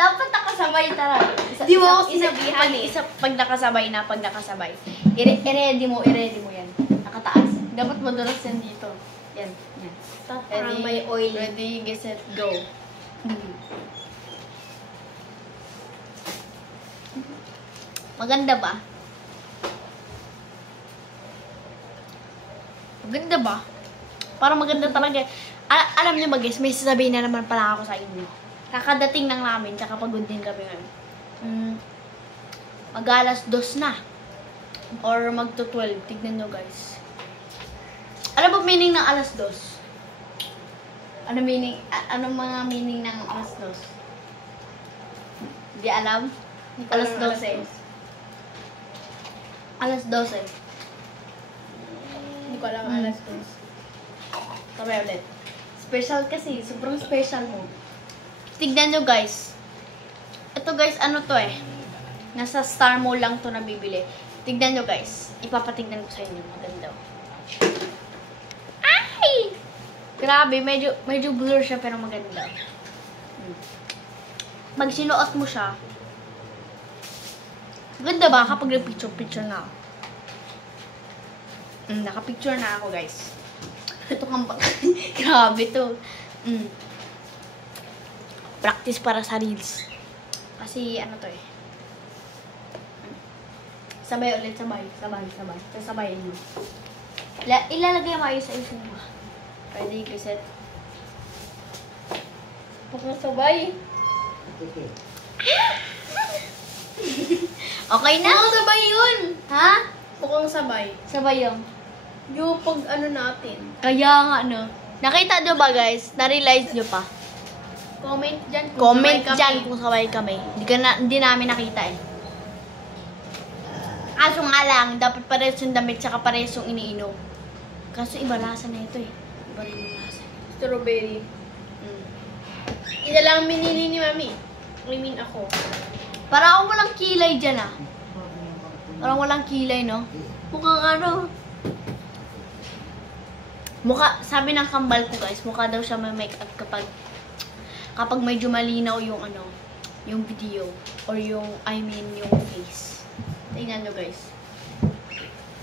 Dapat nakasabay talaga. Di mo ako sinabihan eh. Pag nakasabay. I-ready mo yan. Nakataas. Dapat madulas yan dito. Yan. Parang may oil. Ready, get set, go. Maganda ba? Maganda ba? Parang maganda talaga. Alam niyo ba guys, may sasabihin na naman pala ako sa inyo. Kakadating lang namin, tsaka pagod din kami ngayon. Mag-alas 2 na. Or magto-12. Tignan nyo guys. Ano ba meaning ng alas 2? Anong mga meaning ng alas 2? Hindi alam? Alas 12. Alas 12. Hindi ko alam alas 2. Sabay ulit. Special kasi. Sobrang special mo. Tignan nyo guys. Ito guys, ano to eh. Nasa Star Mall lang to nabibili. Tignan nyo guys. Ipapatignan ko sa inyo. Maganda. Ay! Grabe, medyo blur siya pero maganda. Pag sinuot mo siya, maganda ba kapag nag-picture na ako? Naka-picture na ako guys. Ito kang grabe to. Practice para sa reels. Kasi ano to eh. Sabay ulit, sabay. Sasabayin mo. Ilalagay mo ayos sa isip mo. Ready, reset. Pakasabay. Okay na? Mukhang sabay yun. Ha? Mukhang sabay. Sabay yung. Yung pag ano natin. Kaya nga no. Nakita nyo ba guys? Na-realize nyo pa? Comment dyan kung Comment sabay dyan kami. kung sabay kami. Hindi namin nakita eh. Kaso nga lang, dapat parehas yung damit tsaka parehas yung iniinom. Kaso iba lasa na ito eh. Iba rin yung lasa. Strawberry. Ina lang minili ni Mami. I mean ako. Parang walang kilay dyan ah. Parang walang kilay no? Mukhang ano. Sabi ng kambal ko guys, mukha daw siya may make-up kapag medyo malinaw yung ano, yung video. Or yung face. Tingnan nyo guys.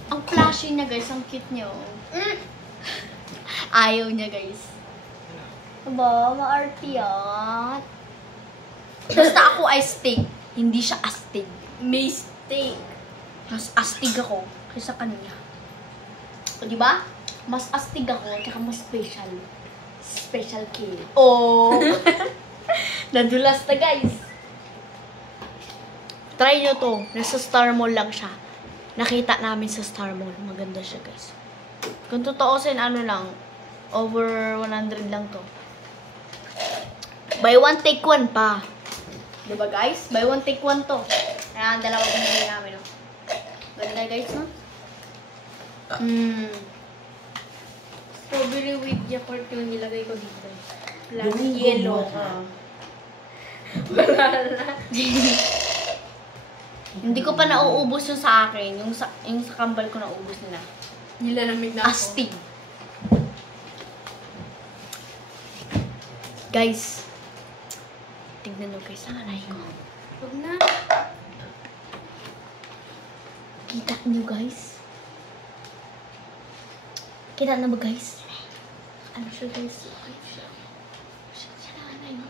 Ang flashy niya guys, ang cute niya oh. Ayaw niya guys. Aba, ma-arty yan. Basta ako ay astig. Hindi siya astig. Mistake. Mas astig ako kaysa kanya. O diba? Mas astig ako, tsaka mas special. Special kill. Oh! Nadulas na guys. Try nyo to. Nasa Star Mall lang siya. Nakita namin sa Star Mall. Maganda siya guys. Kung totoo sin ano lang, over 100 lang to. Buy one, take one pa. Diba guys? Buy one, take one to. Kaya ang dalawa pinili namin. No? Ganda guys, no? Strawberry with yakult yung nilagay ko dito. Black yellow. Wala na. Hindi ko pa nauubos yung sa akin. Yung sa kambal ko nauubos nila. Nilalamig na ako. Astig. Guys. Tignan nyo guys ang anay ko. Huwag na. Kita nyo guys? Kita na ba guys? Ano siya guys? Siya na anay mo.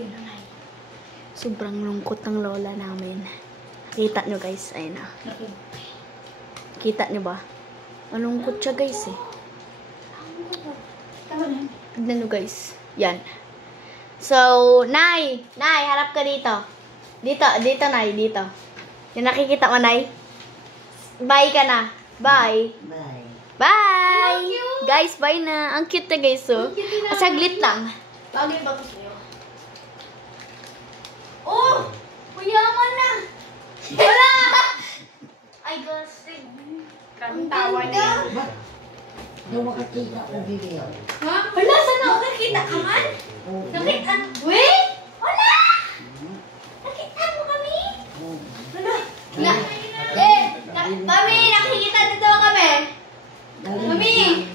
Yun anay. Sobrang lungkot ng lola namin. Kita nyo guys? Ayun na. Kita nyo ba? Malungkot siya guys eh. Tignan nyo guys. Yan. So, Nay! Nay, harap ka dito. Dito Nay, dito. Yung nakikita mo, Nay? Bye ka na. Bye. Bye. Bye! Cute. Guys, bye na. Ang cute na guys, oh. Saglit lang. Bagay ba gusto nyo? Oh! Mayaman na! Wala! Ay, gasig. Kantawa niya. Yung makakita ko video. Ha? Wala, saan ako nakita ka man? Nakita? Wait! Wala! Nakita mo kami? Wala. Mami, nakikita dito kami. Mami!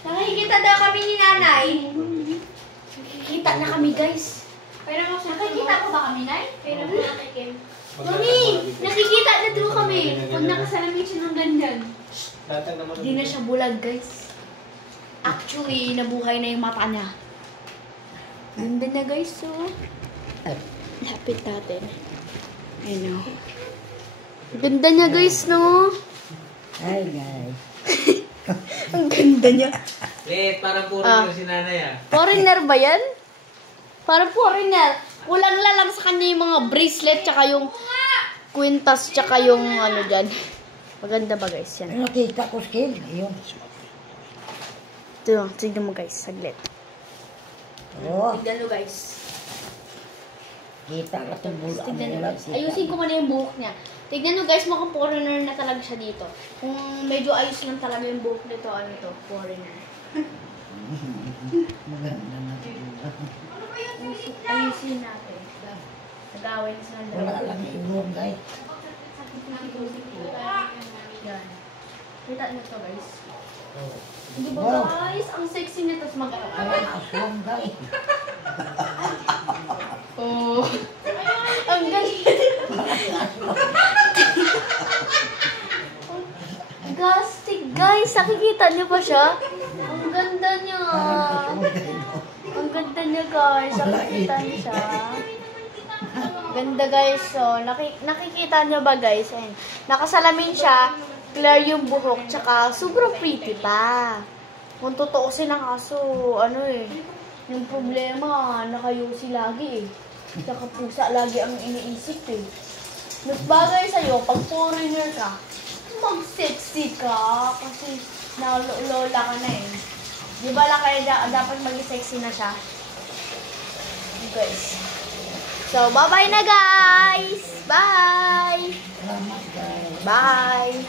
Nakikita daw kami ni nanay. Nakikita na kami, guys. Pero nakikita ko ba kami, Nay? Pero nakikim. Mami, nakikita na daw kami. Pag nakasalamin siya ng ganyan. Hindi na siya bulag, guys. Actually, nabuhay na yung mata niya. Ganda na, guys, so. Lapit natin. Ayun, o. Ganda niya, guys, no? Hi, guys. Ang ganda niya. Parang puro na si nanay ah. Foreigner ba yan? Parang foreigner. Kulang lang sa kanya yung mga bracelet, tsaka yung kwintas, tsaka yung ano dyan. Maganda ba, guys? Yan. Nakita ko skin. Ayun. Ito, tignan mo, guys. Saglit. Oh, Tignan mo, guys. kita ka itong bulo. Tignan nyo, guys. Ayusin ko muna yung buhok niya. Tignan nyo, guys, mukhang foreigner na talaga siya dito. Kung medyo ayos lang talaga yung buhok nito, ano to, foreigner. Maganda na. Ayusin natin. Nag-away na sila. Wala lang ilong, guys. Yan. Kita nyo to, guys. Hindi ba, Wow. guys? Ang sexy nito. Tapos Wala aswang, guys. Oh. Ang ganda. Gastig, guys. Nakikita niyo ba siya? Ang ganda niya. Ang ganda niya, guys. Nakikita niyo siya. Ganda, guys. So, nakikita niyo ba, guys? Ayun. Nakasalamin siya. Clear yung buhok. Tsaka, sobrang pretty pa. Kung tutuusin ang kaso, ano eh. Yung problema, nakayusi lagi eh. Tsaka pusa lagi ang iniisip eh. Mas bagay sa'yo, pag foreigner ka, mag-sexy ka. Kasi lola ka na eh. Di ba lang kaya dapat mag-sexy na siya? Guys. So, bye-bye na guys! Bye! Salamat, guys. Bye!